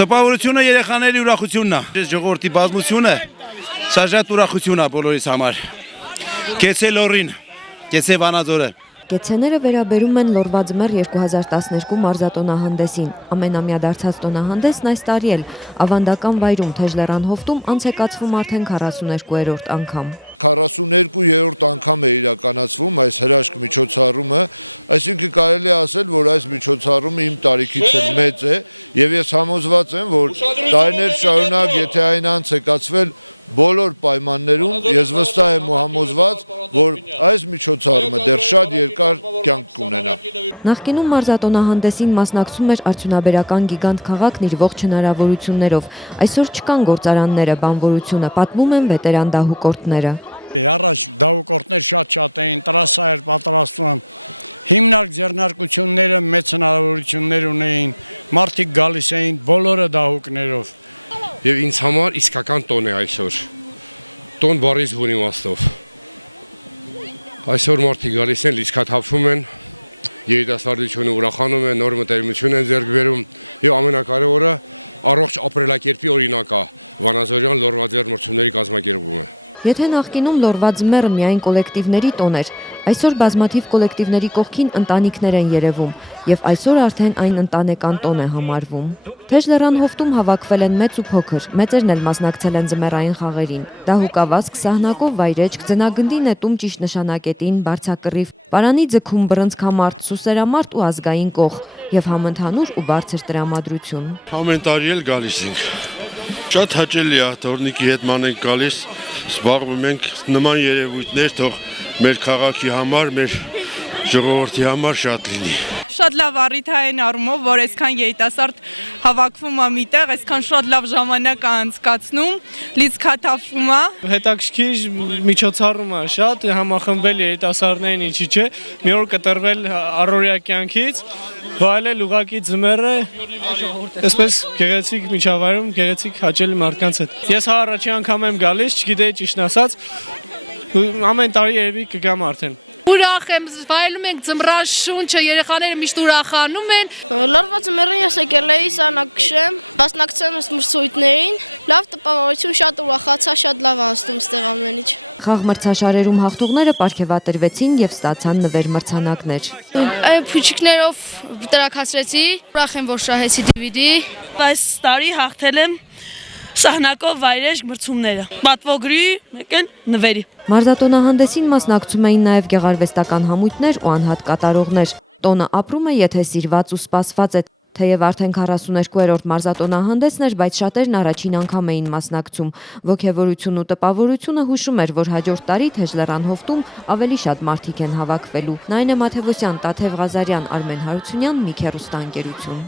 Տպավորությունը երեխաների ուրախությունն է։ Այս ժողովրդի բազմությունը սա շատ ուրախություն է բոլորիս համար։ Կեցե լորին, կեցե Վանաձորը։ Կեցցեները վերաբերում են Լորվա ձմեռ 2012 մարզատոնահանդեսին։ Ամենամյա դարձած տոնահանդեսն այս տարի էլ ավանդական վայրում Թեժլեռան հովտում անց է կացվում արդեն 42-րդ անգամ։ 42-րդ անգամ է իրականացվում այս հրաշք միջոցառումը, այսինքն կարելի է ասել, որ այս միջոցառումը իմ տարիքից էլ մեծ է, եւ ես համոզված եմ, որ տարիներ շարունակ, եթե այն անց է կացվել բոլոր պայմաններում, ես վստահ եմ ու համոզված, որ այս միջոցառումը դեռ շատ երկար կյանք կունենա։ Նախկինում մարզատոնահանդեսին մասնակցում էր արդյունաբերական գիգանտ քաղաքն իր ողջ հնարավորություններով։ Այսօր չկան գործարանները, բանվորությունը, պատմում են վետերան դահուկորդները։ Առաջ դահուկորդներ շատ էին, տրասա էր պատրաստվում։ Հիմնարկ ձեռնարկությունները մեծ հնարավորություններ ունեին, մարդիկ գալիս էին բոլորը դահուկներով։ Եվ ինձ համար իսկական տոն է այսօր, տոն բառից բուն իմաստով։ Այսօր մարդիկ գալիս են, լիցքաթափվում են, երիտասարդությունը ուրախանում են, նոր մտերմություն են ձեռք բերում եւ ամենակարևորը առողջ ապրելակերպի օրինակ է Վանաձորյան Լորվա ձեռնմրցումների կազմակերպումը։ Եթե նախկինում Լորվա ձմեռը միայն կոլեկտիվների տոն էր, այսօր բազմաթիվ կոլեկտիվների կողքին ընտանիքներ են երևում եւ այսօր արդեն այն ընտանեկան տոն է համարվում։ Թեժլեռան հովտում հավաքվել են մեծ ու փոքր, մեծերն էլ մասնակցել են ձմեռային խաղերին։ Դահուկավազք, սահնակով վայրեջք, ձնագնդի նետում ճիշտ նշանակետին, բարձակռիվ, պարանի ձգում բռնցքամարտ, սուսերամարտ ու ազգային կող եւ համընդհանուր ու բարձր տրամադրություն։ Ամեն տարի էլ գալիս ենք։ Շատ հաճելի է, թորնիկի հետ ման ենք գալիս, զբաղվում ենք նման երևույթներ, թող մեր քաղաքի համար, մեր ժողովրդի համար շատ լինի։ Շատ լավ առիթային առումով, որ այսքան երիտասարդ հավաքվում է միտեղ, այսքան շատ լավ ժամանակ է անցկացնում, լիցքաթափվում է։ Հետաքրքիր միջոցառում է շատ, համախմբել երիտասարդներին ինչի՞ չէ, մի օր կտրվել առօրյա կյանքից, վայելել ուղղակի ձմեռը, այսպես գեղեցիկ միջավայրում, գեղեցիկ հաճելի մարդկանց հետ։ Ես առաջի անգամ եմ գալիս, չգիտեի ճիշտն ասած, ամեն տարի երևի կգամ արդեն։ Ուրախ եմ, վայելում ենք ձմռան շունչը, երեխաները միշտ ուրախանում են։ Լորվա ձմեռին ես եկել էի սանակշեմ, մասնակցել եմ մրցույթներին, լավ տպավորություն, շատ ուրախացա, շատ լավ անցնում ստեղ ամեն ինչ։ Խաղ մրցաշարերում հաղթողները պարգևատրվեցին եւ ստացան նվեր մրցանակներ։ Փուչիկներով տրաքացրեցի, ուրախ եմ, որ շահեցի DVD։ Այս տարի հաղթել եմ սահնակով վայրեջք մրցումները, պատվոգրի, մեկ էլ նվերի։ Մարզատոնահանդեսին մասնակցում էին նաև գեղարվեստական համույթներ ու անհատ կատարողներ։ Տոնը ապրում է, եթե սիրված ու սպասված է։ Թեև արդեն 42-րդ մարզատոնահանդեսն էր, բայց շատերն առաջին անգամ էին մասնակցում։ Ոգևորություն ու տպավորությունը հուշում էր, որ հաջորդ տարի Թեժլեռան հովտում ավելի շատ մարդիկ են հավաքվելու։ Նայինե Մաթևոսյան, Տաթև Ղազարյան, Արմեն Հարությունյան, Միք հեռուստաընկերություն։